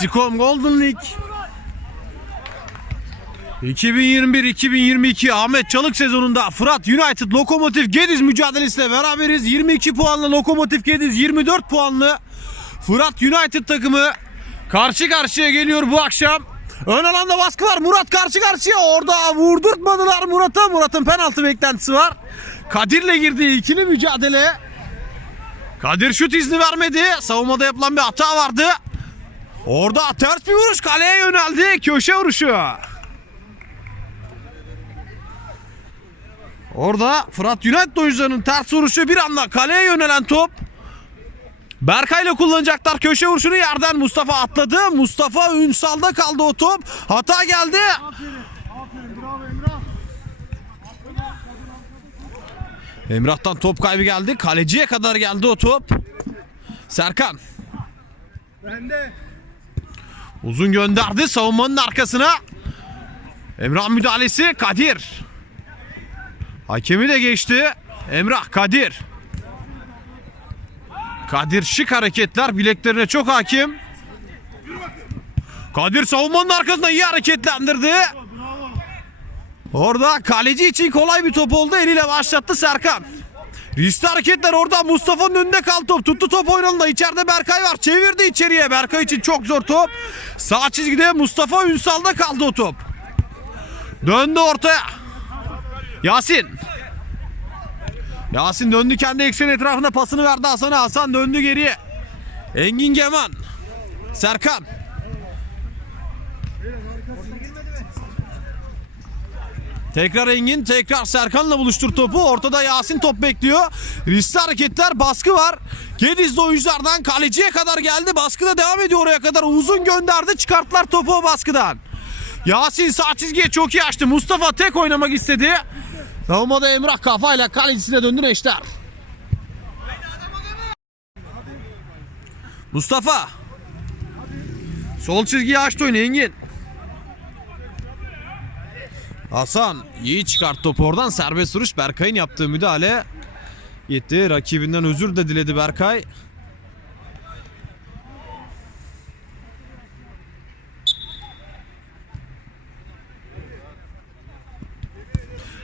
Sikom Golden League 2021-2022 Ahmet Çalık sezonunda Fırat United Lokomotiv Gediz mücadelesiyle beraberiz. 22 puanlı Lokomotiv Gediz 24 puanlı Fırat United takımı karşı karşıya geliyor bu akşam. Ön alanda baskı var. Murat karşı karşıya. Orada vurdurtmadılar Murat'a. Murat'ın penaltı beklentisi var. Kadir'le girdiği ikili mücadele. Kadir şut izni vermedi. Savunmada yapılan bir hata vardı. Orada ters bir vuruş kaleye yöneldi. Köşe vuruşu. Orada Fırat United oyuncularının ters vuruşu bir anda kaleye yönelen top. Berkay ile kullanacaklar köşe vuruşunu yerden Mustafa atladı. Mustafa Ünsal'da kaldı o top. Hata geldi. Emrah'tan top kaybı geldi. Kaleciye kadar geldi o top. Serkan. Uzun gönderdi savunmanın arkasına. Emrah müdahalesi Kadir. Hakemi de geçti. Emrah Kadir. Kadir şık hareketler bileklerine çok hakim. Kadir savunmanın arkasında iyi hareketlendirdi. Orada kaleci için kolay bir top oldu. Eliyle başlattı Serkan. Riskli hareketler orada Mustafa'nın önünde kaldı top. Tuttu top oynanında. içeride Berkay var. Çevirdi içeriye. Berkay için çok zor top. Sağ çizgide Mustafa Ünsal'da kaldı o top. Döndü ortaya. Yasin. Yasin döndü kendi eksen etrafında pasını verdi Hasan'a. Hasan döndü geriye. Engin Geman. Serkan. Tekrar Engin, tekrar Serkan'la buluştur topu. Ortada Yasin top bekliyor. Riskli hareketler, baskı var. Gedizli oyunculardan kaleciye kadar geldi. Baskı da devam ediyor oraya kadar. Uzun gönderdi. Çıkarttılar topu o baskıdan. Yasin sağ çizgiye çok iyi açtı. Mustafa tek oynamak istedi. Savunmada Emrah kafayla kalecisine döndü Neşter. Mustafa. Sol çizgiyi açtı oyunu Engin. Hasan iyi çıkart topu oradan serbest vuruş Berkay'ın yaptığı müdahale gitti. Rakibinden özür de diledi Berkay.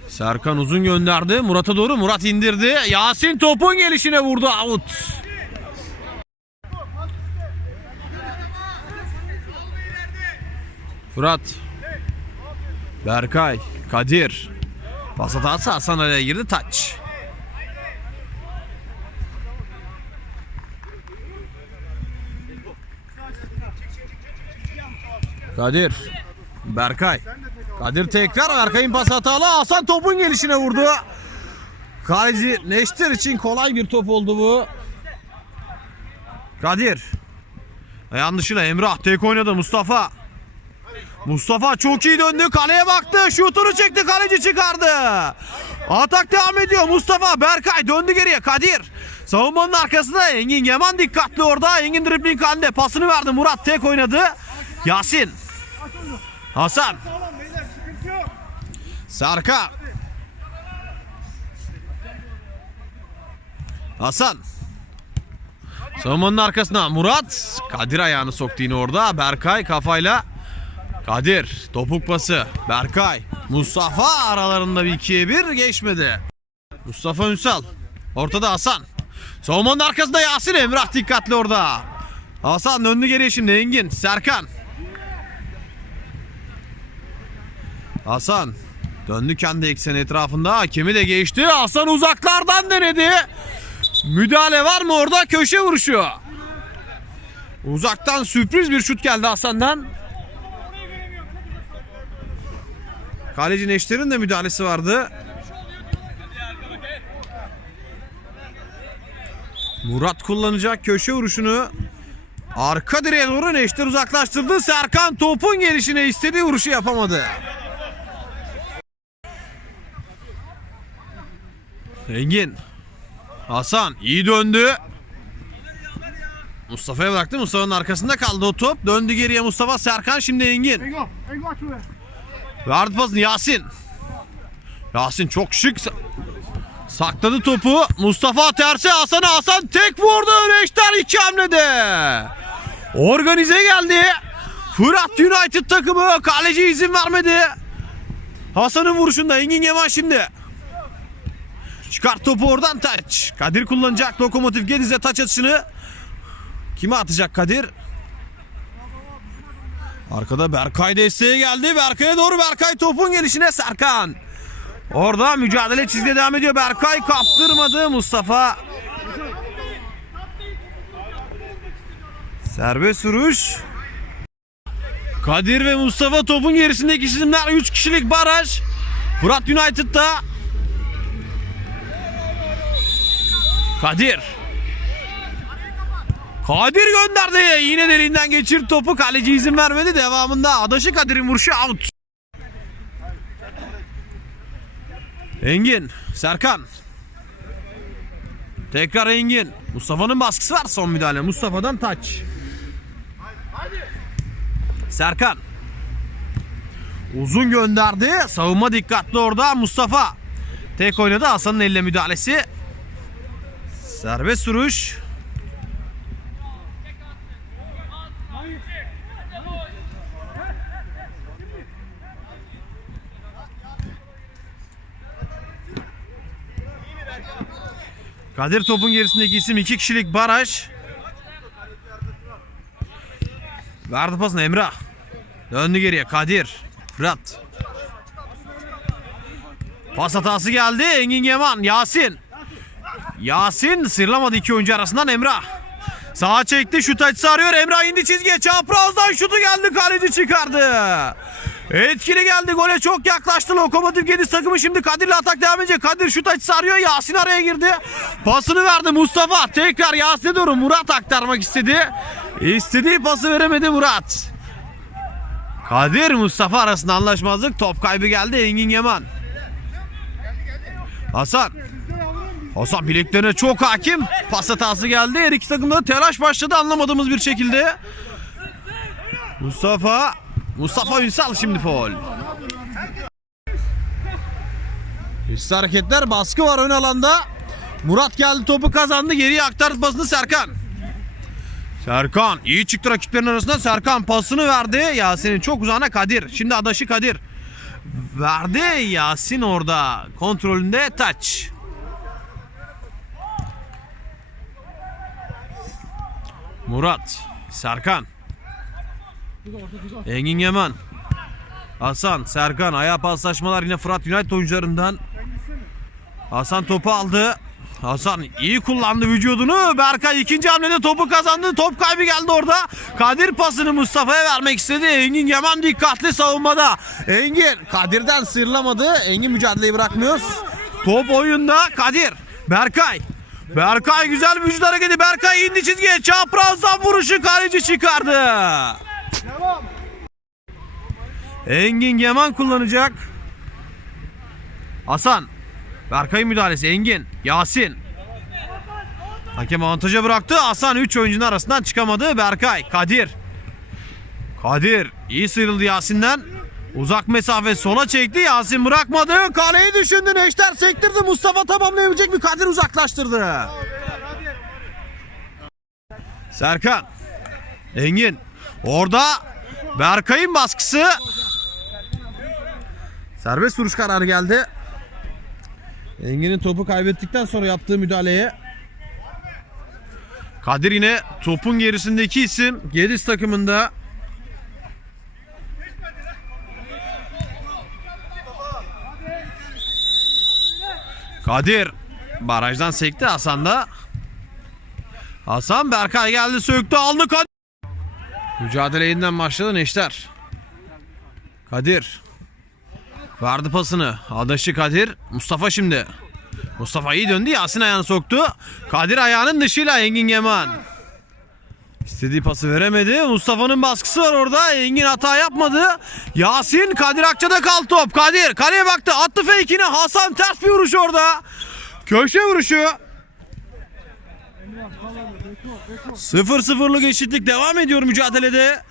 Serkan uzun gönderdi. Murat'a doğru. Murat indirdi. Yasin topun gelişine vurdu. Out. Fırat. Berkay. Kadir. Pas hatası Hasan araya girdi. Taç. Kadir. Berkay. Kadir tekrar Berkay'ın pas hatalı. Hasan topun gelişine vurdu. Kaleci Neşter için kolay bir top oldu bu. Kadir. Ayağın dışına Emrah tek oynadı Mustafa. Mustafa çok iyi döndü kaleye baktı şutunu çekti kaleci çıkardı. Atak devam ediyor Mustafa Berkay döndü geriye Kadir. Savunmanın arkasında Engin Geman dikkatli orada Engin dribling halinde pasını verdi Murat tek oynadı. Yasin. Hasan. Sarka. Hasan. Savunmanın arkasına Murat. Kadir ayağını soktu yine orada. Berkay kafayla. Kadir topuk pası. Berkay. Mustafa aralarında bir ikiye bir geçmedi. Mustafa Ünsal. Ortada Hasan. Savunmanın arkasında Yasin Emrah dikkatli orada. Hasan döndü geriye şimdi Engin. Serkan. Hasan döndü kendi ekseni etrafında. Hakemi de geçti. Hasan uzaklardan denedi. Müdahale var mı orada? Köşe vuruşu. Uzaktan sürpriz bir şut geldi Hasan'dan. Kaleci Neşter'in de müdahalesi vardı. Murat kullanacak köşe vuruşunu. Arka direğe doğru Neşter uzaklaştırdı. Serkan topun gelişine istediği vuruşu yapamadı. Engin. Hasan iyi döndü. Mustafa'ya bıraktı. Mustafa'nın arkasında kaldı o top. Döndü geriye Mustafa Serkan şimdi Engin. Aç şuraya. Verdi pasını Yasin. Yasin çok şık sa- sakladı topu. Mustafa tersi Hasan'a Hasan tek vurdu. Neşter iki hamlede. Organize geldi. Fırat United takımı kaleci izin vermedi. Hasan'ın vuruşunda Engin Yaman şimdi. Çıkart topu oradan taç. Kadir kullanacak Lokomotiv Gediz'e taç atışını. Kime atacak Kadir? Arkada Berkay desteğe geldi. Berkay'a doğru Berkay topun gelişine Serkan. Orada mücadele çizgiye devam ediyor. Berkay kaptırmadı Mustafa. Serbest vuruş. Kadir ve Mustafa topun gerisindeki isimler 3 kişilik baraj. Fırat United'da. Kadir. Kadir gönderdi. Yine derinden geçir topu. Kaleci izin vermedi. Devamında Adaşı Kadir'in vuruşu out. Engin. Serkan. Tekrar Engin. Mustafa'nın baskısı var son müdahale. Mustafa'dan taç. Serkan. Uzun gönderdi. Savunma dikkatli orada. Mustafa. Tek oynadı. Hasan'ın elle müdahalesi. Serbest vuruş. Kadir topun gerisindeki isim iki kişilik baraj. Verdi pasını Emrah. Döndü geriye Kadir. Fırat. Pas hatası geldi. Engin Yaman. Yasin. Yasin sırlamadı iki oyuncu arasından Emrah. Sağa çekti şut açısı arıyor. Emrah indi çizgiye. Çaprazdan şutu geldi. Kaleci çıkardı. Etkili geldi. Gole çok yaklaştı. Lokomotiv Gediz takımı şimdi Kadir'le atak devam edecek. Kadir şut açısı arıyor. Yasin araya girdi. Pasını verdi Mustafa. Tekrar Yasin'e doğru Murat aktarmak istedi. İstediği pası veremedi Murat. Kadir Mustafa arasında anlaşmazlık. Top kaybı geldi Engin Yaman. Hasan. Hasan bileklerine çok hakim. Pas hatası geldi. Her iki takımda telaş başladı anlamadığımız bir şekilde. Mustafa. Mustafa Ünsal şimdi foul. Üstü hareketler baskı var ön alanda. Murat geldi topu kazandı. Geriye aktardı pasını Serkan. Serkan iyi çıktı rakiplerin arasında. Serkan pasını verdi. Yasin'in çok uzağına Kadir. Şimdi adaşı Kadir. Verdi Yasin orada. Kontrolünde taç. Murat. Serkan. Engin Yaman. Hasan, Serkan, ayağa paslaşmalar yine Fırat United oyuncularından. Hasan topu aldı. Hasan iyi kullandı vücudunu. Berkay ikinci hamlede topu kazandı. Top kaybı geldi orada. Kadir pasını Mustafa'ya vermek istedi. Engin Yaman dikkatli savunmada. Engin Kadir'den sıyrılamadı. Engin mücadeleyi bırakmıyor. Top oyunda Kadir. Berkay. Berkay güzel vücut hareketi. Berkay indi çizgiye. Çaprazdan vuruşu kaleci çıkardı. Engin Yaman kullanacak. Hasan. Berkay'ın müdahalesi. Engin. Yasin. Hakem avantaja bıraktı. Hasan 3 oyuncunun arasından çıkamadı. Berkay. Kadir. Kadir. iyi sıyrıldı Yasin'den. Uzak mesafe sola çekti. Yasin bırakmadı. Kaleyi düşündü. Neşter sektirdi. Mustafa tamamlayabilecek mi? Kadir uzaklaştırdı. Serkan. Engin. Orada Berkay'ın baskısı. Serbest vuruş kararı geldi. Engin'in topu kaybettikten sonra yaptığı müdahaleye Kadir yine topun gerisindeki isim Gediz takımında Kadir barajdan sekti Hasan da Hasan Berkay geldi söktü aldı Kadir Mücadele yeniden başladı Neşter Kadir Verdi pasını. Adaşı Kadir. Mustafa şimdi. Mustafa iyi döndü. Yasin ayağını soktu. Kadir ayağının dışıyla Engin Yaman. İstediği pası veremedi. Mustafa'nın baskısı var orada. Engin hata yapmadı. Yasin Kadir Akça'da kaldı top. Kadir kaleye baktı. Attı fake'ini. Hasan ters bir vuruş orada. Köşe vuruşu. 0-0'lık eşitlik devam ediyor mücadelede.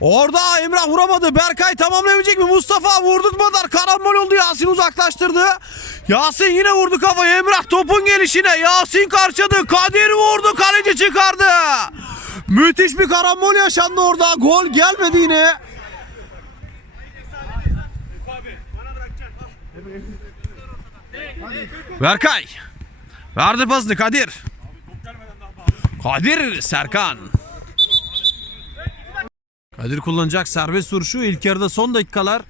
Orada Emrah vuramadı. Berkay tamamlayabilecek mi? Mustafa vurdurtmadılar. Karambol oldu. Yasin uzaklaştırdı. Yasin yine vurdu kafayı. Emrah topun gelişine. Yasin karşıladı. Kadir vurdu. Kaleci çıkardı. Müthiş bir karambol yaşandı orada. Gol gelmedi yine. Berkay. Verdi pasını Kadir. Kadir Serkan. Kadir kullanacak serbest vuruşu ilk yarıda son dakikalar.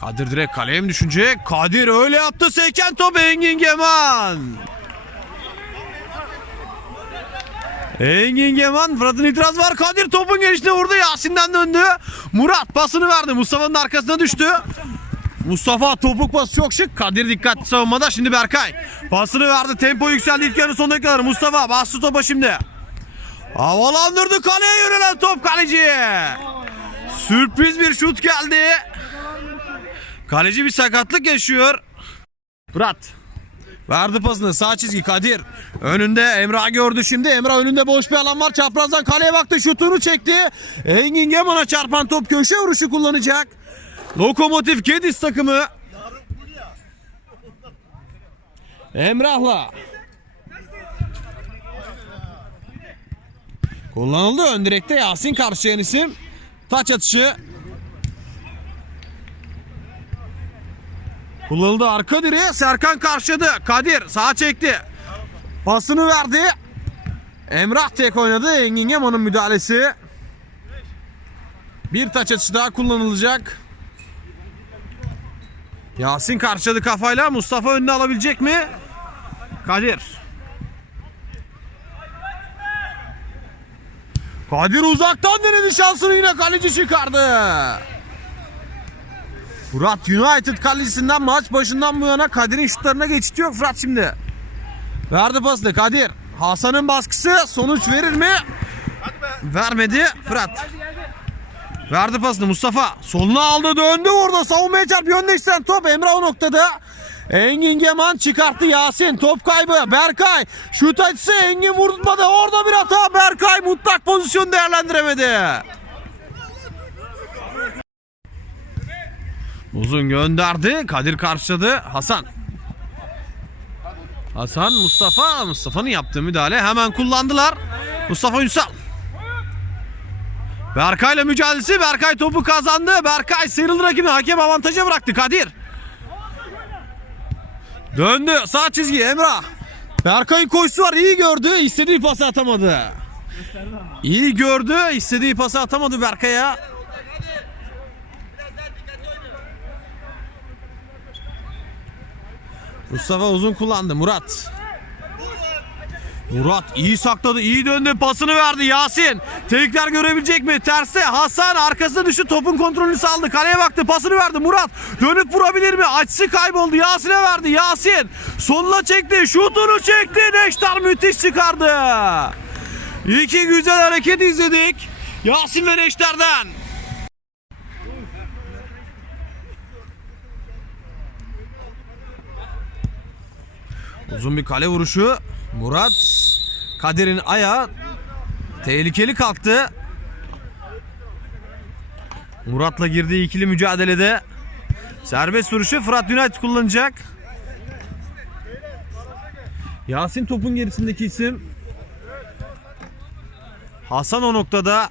Kadir direkt kaleye mi düşünecek? Kadir öyle yaptı seken top Engin Geman. Engin Geman Fırat'ın itiraz var. Kadir topun gelişine vurdu. Yasin'den döndü. Murat pasını verdi. Mustafa'nın arkasına düştü. Mustafa topuk pası çok şık. Kadir dikkatli savunmada. Şimdi Berkay. Pasını verdi. Tempo yükseldi ilk yarı son dakikaları. Mustafa bastı topa şimdi. Havalandırdı kaleye yönelen top kaleciye. Sürpriz bir şut geldi. Kaleci bir sakatlık yaşıyor. Fırat. Verdi pasını sağ çizgi Kadir. Önünde Emrah gördü şimdi. Emrah önünde boş bir alan var. Çaprazdan kaleye baktı. Şutunu çekti. Engin Geman'a çarpan top köşe vuruşu kullanacak. Lokomotiv Kedis takımı. Emrah'la. Kullanıldı ön direkte Yasin karşılayan isim. Taç atışı. Kullanıldı arka direğe Serkan karşıladı. Kadir sağa çekti. Pasını verdi. Emrah tek oynadı. Engin Yaman'ın müdahalesi. Bir taç atışı daha kullanılacak. Yasin karşıladı kafayla. Mustafa önüne alabilecek mi? Kadir. Kadir uzaktan denedi şansını yine kaleci çıkardı. Fırat United kalecisinden maç başından bu yana Kadir'in şutlarına geçit yok Fırat şimdi. Verdi pasını Kadir. Hasan'ın baskısı sonuç verir mi? Vermedi Fırat. Verdi pasını Mustafa. Soluna aldı döndü orada savunmaya çarpıyor. Önleştiren top Emrah o noktada. Engin Geman çıkarttı Yasin. Top kaybı. Berkay. Şut açısı Engin vurtmadı. Orada bir hata. Berkay mutlak pozisyon değerlendiremedi. Uzun gönderdi. Kadir karşıladı. Hasan. Hasan Mustafa. Mustafa'nın yaptığı müdahale hemen kullandılar. Mustafa Ünsal. Berkay'la mücadelesi. Berkay topu kazandı. Berkay sıyrıldı rakibini. Hakem avantaja bıraktı. Kadir. Döndü. Sağ çizgi Emrah. Berkay'ın koşusu var. İyi gördü. İstediği pası atamadı. İyi gördü. istediği pası atamadı Berkay'a. Mustafa uzun kullandı. Murat. Murat iyi sakladı, iyi döndü, pasını verdi Yasin. Tekrar görebilecek mi? Terse Hasan arkasına düştü, topun kontrolünü saldı. Kaleye baktı, pasını verdi Murat. Dönüp vurabilir mi? Açısı kayboldu. Yasin'e verdi. Yasin sonuna çekti, şutunu çekti. Neşter müthiş çıkardı. İki güzel hareket izledik. Yasin ve Neşter'den. Uzun bir kale vuruşu. Murat Kadir'in ayağı tehlikeli kalktı. Murat'la girdiği ikili mücadelede serbest vuruşu Fırat United kullanacak. Yasin topun gerisindeki isim. Hasan o noktada.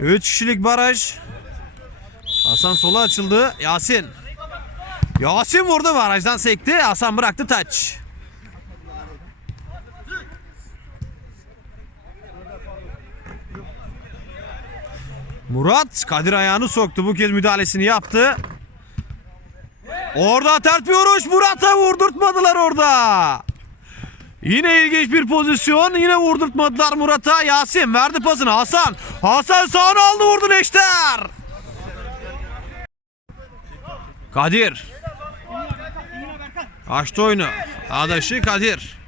3 kişilik baraj. Hasan sola açıldı. Yasin. Yasin vurdu barajdan sekti. Hasan bıraktı taç. Murat Kadir ayağını soktu. Bu kez müdahalesini yaptı. Orada tert bir vuruş. Murat'a vurdurtmadılar orada. Yine ilginç bir pozisyon. Yine vurdurtmadılar Murat'a. Yasin verdi pasını. Hasan. Hasan sağını aldı vurdu Neşter. Kadir. Açtı oyunu. Adaşı Kadir.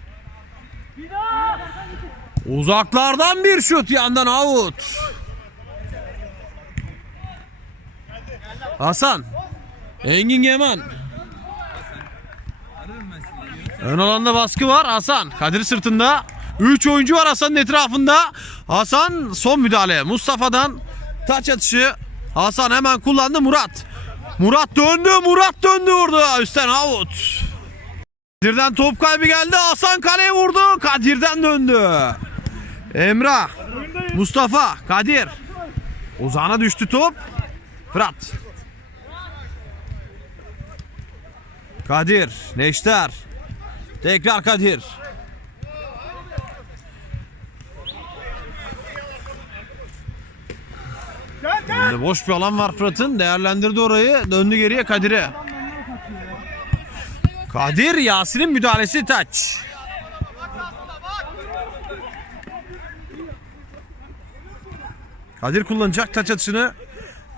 Uzaklardan bir şut yandan out. Hasan. Engin Geman. Ön alanda baskı var Hasan. Kadir sırtında. 3 oyuncu var Hasan'ın etrafında. Hasan son müdahale. Mustafa'dan taç atışı. Hasan hemen kullandı Murat. Murat döndü. Murat döndü orada. Üstten out. Kadir'den top kaybı geldi. Hasan kaleye vurdu. Kadir'den döndü. Emrah. Mustafa. Kadir. Ozan'a düştü top. Fırat. Kadir. Neşter. Tekrar Kadir. Önünde boş bir alan var Fırat'ın. Değerlendirdi orayı. Döndü geriye Kadir'e. Kadir Yasin'in müdahalesi taç. Kadir kullanacak taç atışını.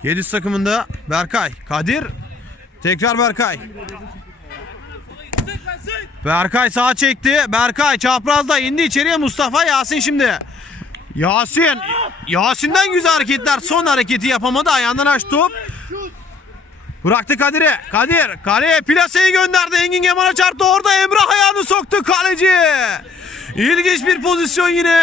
Gediz takımında Berkay. Kadir. Tekrar Berkay. Berkay sağa çekti. Berkay çaprazda indi içeriye Mustafa Yasin şimdi. Yasin. Yasin'den güzel hareketler. Son hareketi yapamadı. Ayağından açtı top. Bıraktı Kadir'e. Kadir kaleye plaseyi gönderdi. Engin Yaman'a çarptı. Orada Emrah ayağını soktu kaleci. İlginç bir pozisyon yine.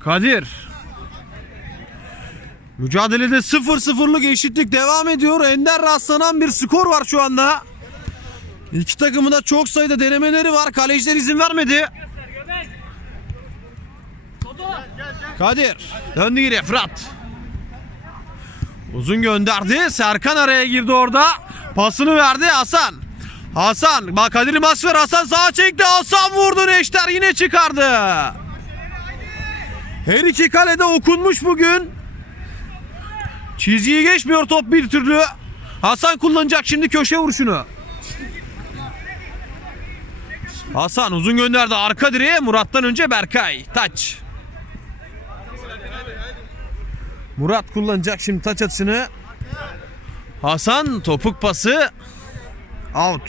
Kadir. Mücadelede 0-0'lık eşitlik devam ediyor. Ender rastlanan bir skor var şu anda. İki takımın da çok sayıda denemeleri var. Kaleciler izin vermedi. Kadir döndü geriye Fırat. Uzun gönderdi. Serkan araya girdi orada. Pasını verdi Hasan. Hasan. Bak Kadir'i bas ver. Hasan sağa çekti. Hasan vurdu. Neşter yine çıkardı. Her iki kalede okunmuş bugün. Çizgiyi geçmiyor top bir türlü. Hasan kullanacak şimdi köşe vuruşunu. Hasan uzun gönderdi arka direğe Murat'tan önce Berkay. Taç. Murat kullanacak şimdi taç atışını. Hasan topuk pası. Out.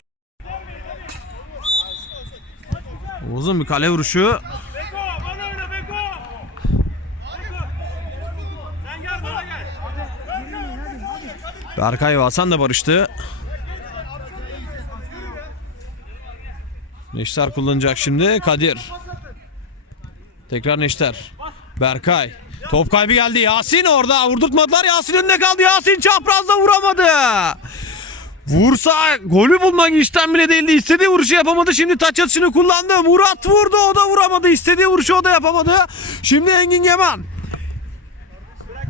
Uzun bir kale vuruşu. Berkay ve Hasan da barıştı. Neşter kullanacak şimdi. Kadir. Tekrar Neşter. Berkay. Top kaybı geldi. Yasin orada. Vurdurtmadılar. Yasin önünde kaldı. Yasin çaprazda vuramadı. Vursa golü bulmak işten bile değildi. İstediği vuruşu yapamadı. Şimdi taç atışını kullandı. Murat vurdu. O da vuramadı. İstediği vuruşu o da yapamadı. Şimdi Engin Geman.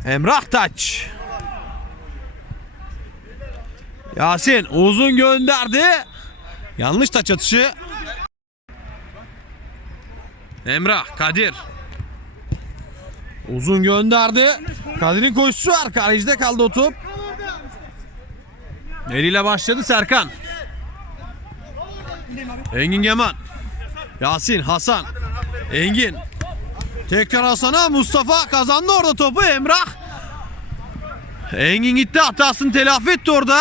Emrah Taç. Yasin uzun gönderdi. Yanlış taç atışı. Emrah, Kadir. Uzun gönderdi. Kadir'in koşusu var. Kalecide kaldı o top. Eliyle başladı Serkan. Engin Geman. Yasin, Hasan. Engin. Tekrar Hasan'a Mustafa kazandı orada topu. Emrah. Engin gitti hatasını telafi etti orada.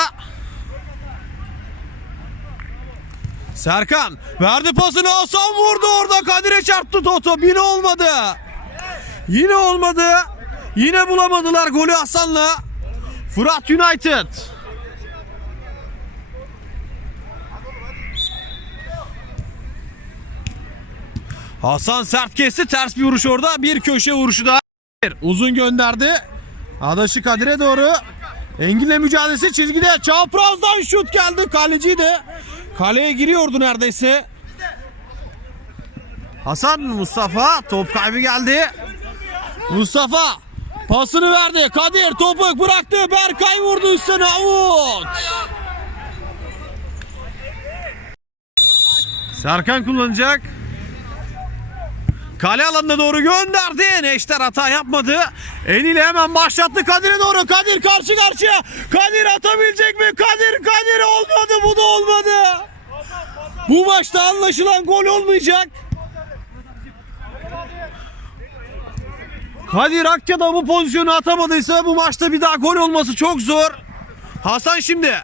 Serkan verdi pasını Hasan vurdu orada Kadir'e çarptı Toto yine olmadı. Yine olmadı. Yine bulamadılar golü Hasan'la. Fırat United. Hasan sert kesti ters bir vuruş orada bir köşe vuruşu daha. Uzun gönderdi. Adaşı Kadir'e doğru. Engin'le mücadelesi çizgide. Çaprazdan şut geldi. Kaleci de kaleye giriyordu neredeyse. Hasan Mustafa top kaybı geldi. Mustafa pasını verdi. Kadir topu bıraktı. Berkay vurdu üstüne. Out. Serkan kullanacak. Kale alanına doğru gönderdi. Neşter hata yapmadı. Eliyle hemen başlattı Kadir'e doğru. Kadir karşı karşıya. Kadir atabilecek mi? Kadir Kadir olmadı. Bu da olmadı. Bu maçta anlaşılan gol olmayacak. Kadir Akça'da bu pozisyonu atamadıysa bu maçta bir daha gol olması çok zor. Hasan şimdi.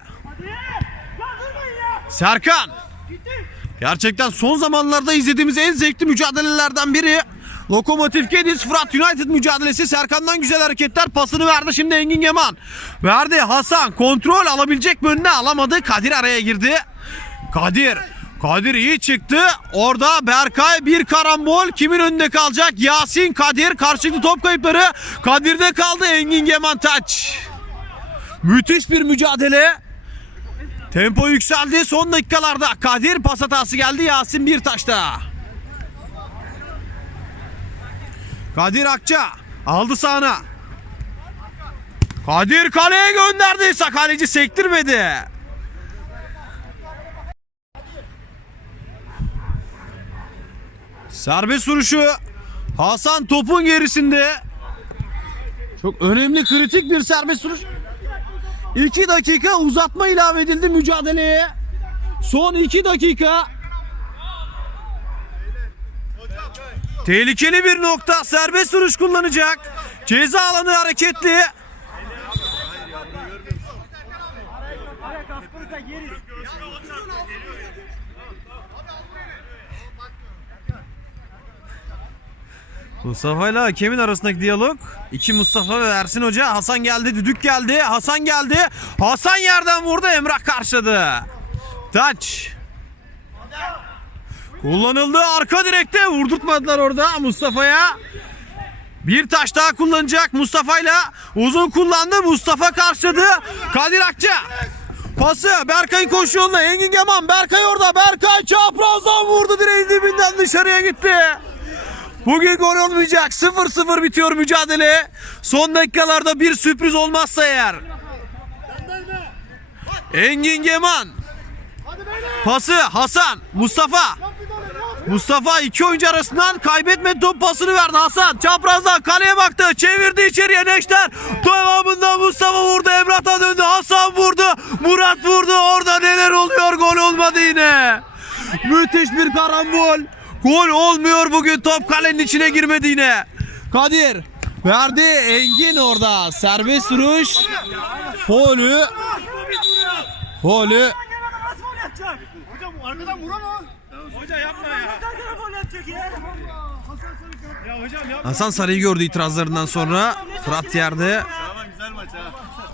Serkan. Gerçekten son zamanlarda izlediğimiz en zevkli mücadelelerden biri. Lokomotiv Gediz Fırat United mücadelesi Serkan'dan güzel hareketler pasını verdi şimdi Engin Yaman. Verdi Hasan kontrol alabilecek mi önüne alamadı Kadir araya girdi. Kadir Kadir iyi çıktı. Orada Berkay bir karambol. Kimin önünde kalacak? Yasin Kadir. Karşılıklı top kayıpları. Kadir'de kaldı Engin Geman taç. Müthiş bir mücadele. Tempo yükseldi. Son dakikalarda Kadir pas hatası geldi. Yasin bir taşta. Kadir Akça aldı sağına. Kadir kaleye gönderdi. Kaleci sektirmedi. Serbest vuruşu Hasan topun gerisinde. Çok önemli kritik bir serbest vuruş. 2 dakika uzatma ilave edildi mücadeleye. Son 2 dakika. Tehlikeli bir nokta. Serbest vuruş kullanacak. Ceza alanı hareketli. Mustafa ile hakemin arasındaki diyalog. İki Mustafa ve Ersin Hoca. Hasan geldi, düdük geldi. Hasan geldi. Hasan yerden vurdu. Emrah karşıladı. Taç. Kullanıldı arka direkte. Vurdurtmadılar orada Mustafa'ya. Bir taş daha kullanacak Mustafa ile uzun kullandı. Mustafa karşıladı. Kadir Akça. Pası Berkay'ın koşu Engin Geman. Berkay orada. Berkay çaprazdan vurdu direğin dibinden dışarıya gitti. Bugün gol olmayacak. 0-0 bitiyor mücadele. Son dakikalarda bir sürpriz olmazsa eğer. Engin Geman. Pası Hasan. Mustafa. Mustafa iki oyuncu arasından kaybetmedi top pasını verdi Hasan. Çaprazdan kaleye baktı. Çevirdi içeriye Neşter. Devamında Mustafa vurdu. Emrah'a döndü. Hasan vurdu. Murat vurdu. Orada neler oluyor? Gol olmadı yine. Müthiş bir karambol. Gol olmuyor bugün. Top kalenin içine girmedi yine. Kadir verdi. Engin orada. Serbest vuruş. Folü. Folü. Hocam arkadan vuramaz. Hoca yapma ya. Hasan Sarı'yı gördü itirazlarından sonra. Fırat yerde. Güzel maç ha.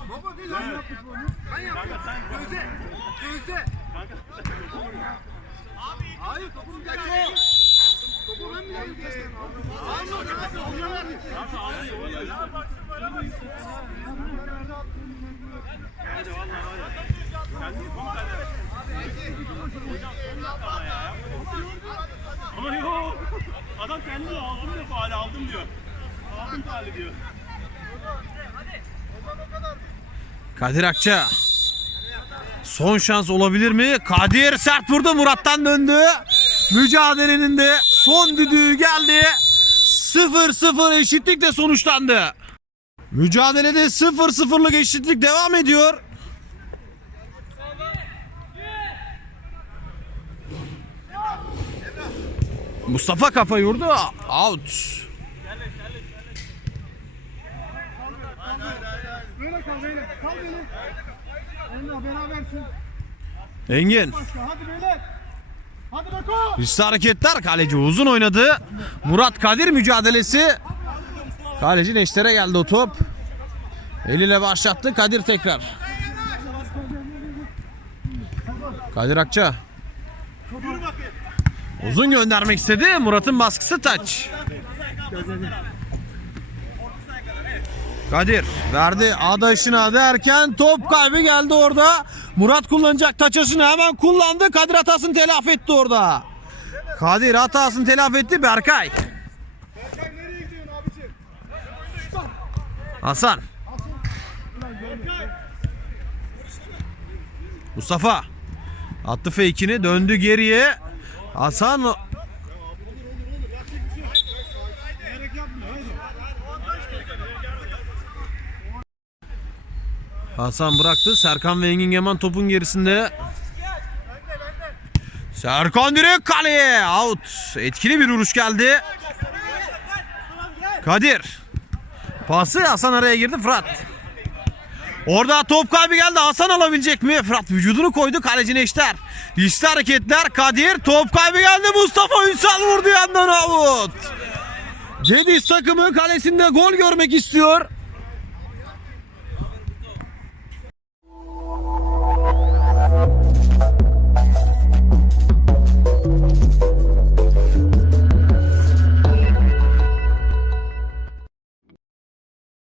Baba değil ben yapmış onu. Ben yaptım. Sözde. Sözde. Hayır topun bir Topu ben mi yapayım? Ama yok. Kendi de aldım diyor faali aldım diyor. Aldım faali diyor. Kadir Akça. Son şans olabilir mi? Kadir sert vurdu. Murat'tan döndü. Mücadelenin de son düdüğü geldi. 0-0 eşitlikle sonuçlandı. Mücadelede 0-0'lık eşitlik devam ediyor. Mustafa kafayı vurdu. Out. Böyle kal böyle. Kal böyle. Emrah berabersin. Engin. Hadi beyler. Hadi Beko. Üstü hareketler kaleci uzun oynadı. Murat Kadir mücadelesi. Kaleci Neşter'e geldi o top. Eliyle başlattı Kadir tekrar. Kadir Akça. Uzun göndermek istedi. Murat'ın baskısı taç. Kadir verdi adaşına derken top kaybı geldi orada. Murat kullanacak taçasını hemen kullandı. Kadir hatasını telafi etti orada. Kadir hatasını telafi etti Berkay. Hasan. Mustafa. Attı fake'ini döndü geriye. Hasan. Hasan bıraktı. Serkan ve Engin Geman topun gerisinde. Serkan direkt kaleye. Out. Etkili bir vuruş geldi. Kadir. Pası Hasan araya girdi Fırat. Orada top kaybı geldi. Hasan alabilecek mi? Fırat vücudunu koydu. Kaleci Neşter. İşte hareketler. Kadir. Top kaybı geldi. Mustafa Ünsal vurdu yandan out. Cediz takımı kalesinde gol görmek istiyor.